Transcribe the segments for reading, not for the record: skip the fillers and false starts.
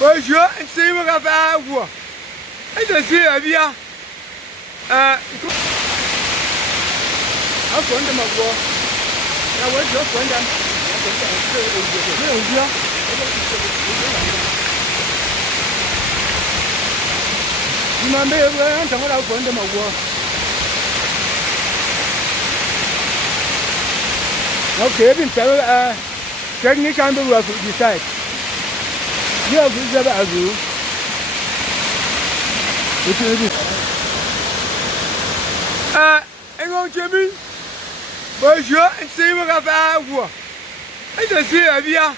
Bonjour, c'est mon café. Et je suis bien. À fond de ma voix. La voix de fond d'un. Je m'en vais dans la fond de ma voix. Okay, bin tell technician do work decide. You have to have a rule. What is it? I'm going to be. Bonjour, c'est mon café. Et je suis bien.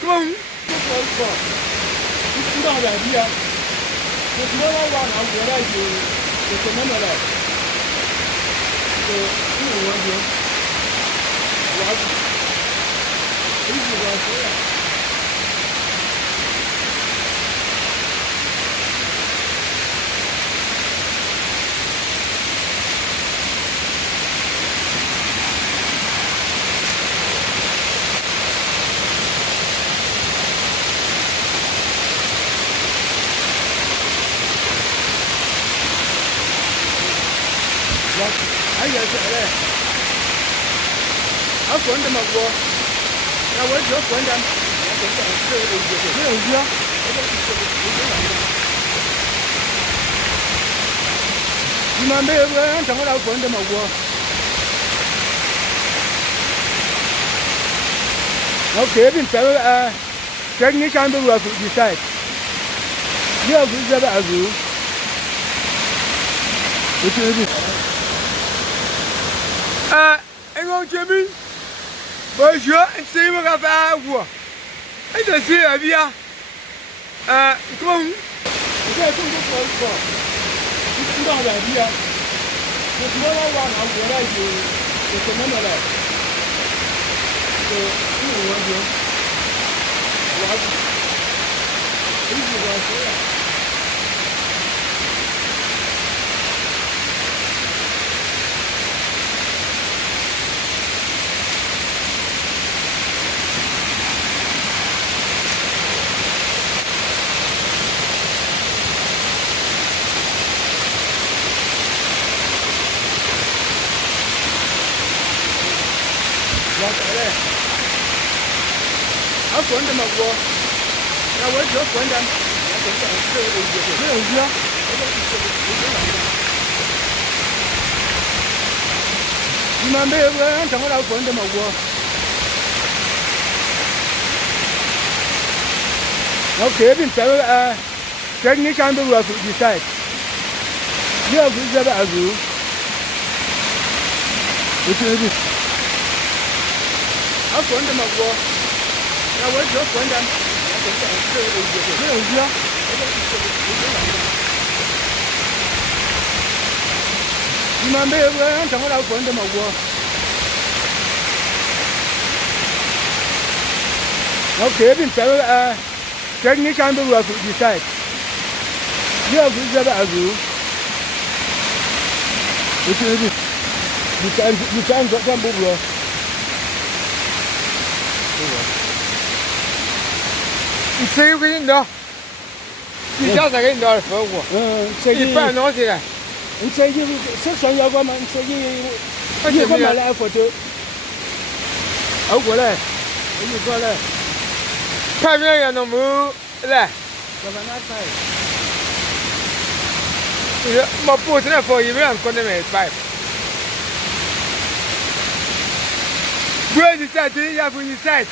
Comment? Dans la vie, je ne vais pas voir un voyage de ce moment-là. I found them at war. I went to find them. You remember where I'm talking about find them at war. Okay, bin tell technician do work decide. You have to have a rule. What is it? I'm going to be. Bonjour, c'est mon café. Et je suis bien. Comment? Je vais tout faire. Dans la vie, je ne vais pas voir un voyage de ce moment-là. I found them at war. I went to find them. You remember where I'm talking about find them at war. Okay, bin tell technician do work decide. You have to have a rule. What is it? I found them at war. I went to find them. You remember where I'm talking about find them at war. Okay, bin tell technician do work decide. You have to have a rule. What is it? You can't get them both.你谁给你的？你家谁给你的？服务？你办东西的？你这衣服是想要过吗？你这衣服买来或者熬过来，你过来，派面也能没来。要不拿菜？你说没布在那放一面，过那边摆。我是在对，也不你在。